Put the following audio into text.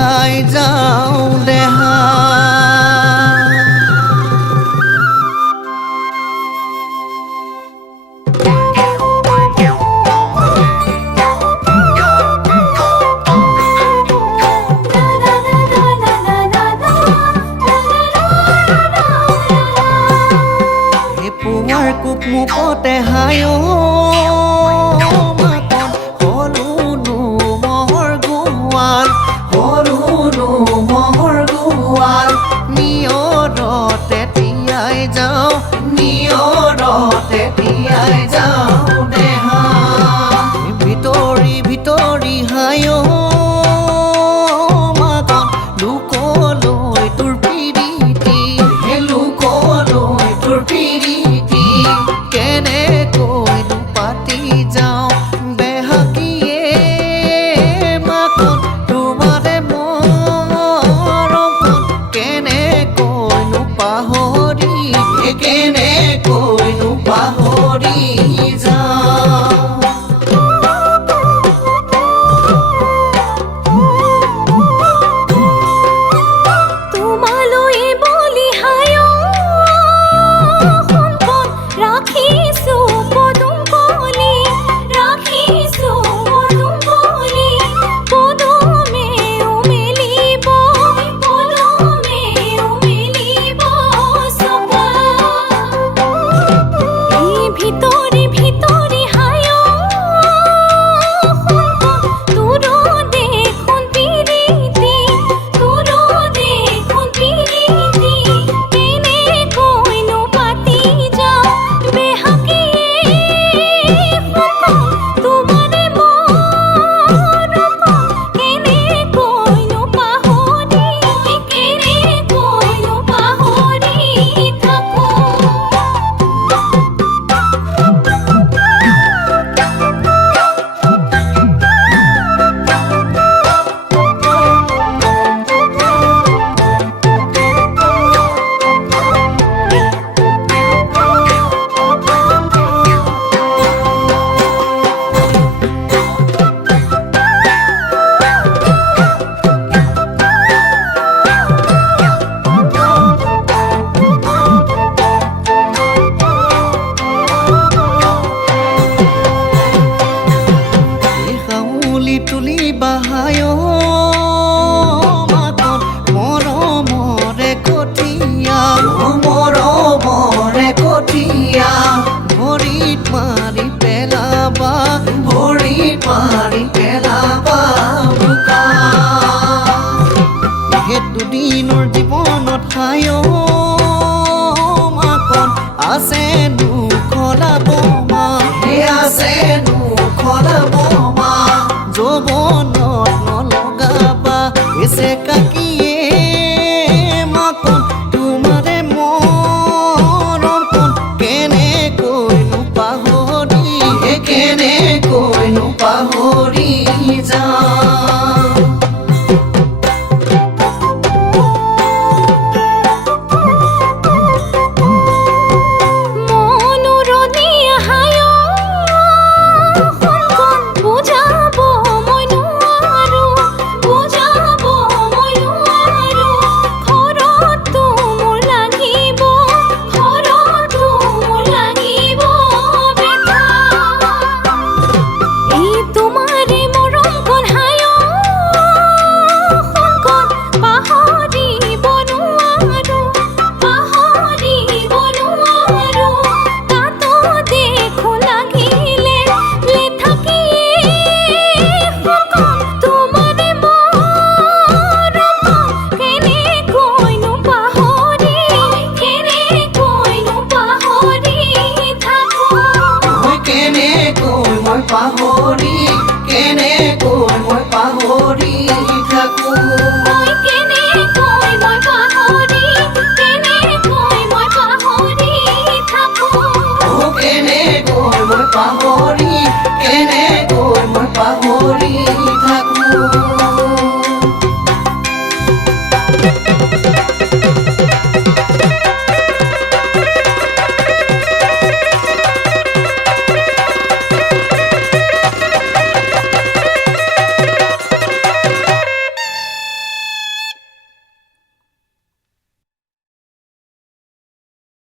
তিয়াই যাওঁ দেহা মুখতে হায়ো মাকন হলুনো মহৰ গোৱাল হলুনো মহৰ গোৱাল নিয়ৰতে তিয়াই যাওঁ নিয়ৰতে তিয়াই যাওঁ দেহা ভিতৰি ভিতৰি হায়ো মাকন লোকলৈ তোৰ পিৰিতি হে লোকলৈ তোৰ পিৰিতি কেনেকৈনো পাতি যাওঁ বেহাকিয়ে মাকন তোমাৰে মৰমখন কেনেকৈনো পাহৰি কেনেকৈনো পাহৰি যাওঁ দুদিনৰ জীৱনত হায়ো মাকন আছেনো খলাব মা আছেনো খলাব মা যৌৱনত নলগাবা এছে কাকিয়ে মাকন তোমাৰে মৰমখন কেনেকৈনো পাহৰি কেনেকৈনো পাহৰি যাওঁ পাহৰি কেনেকৈ মই পাহৰি থাকো মই কেনেকৈ মই পাহৰি থাকো কেনেকৈ মই পাহৰি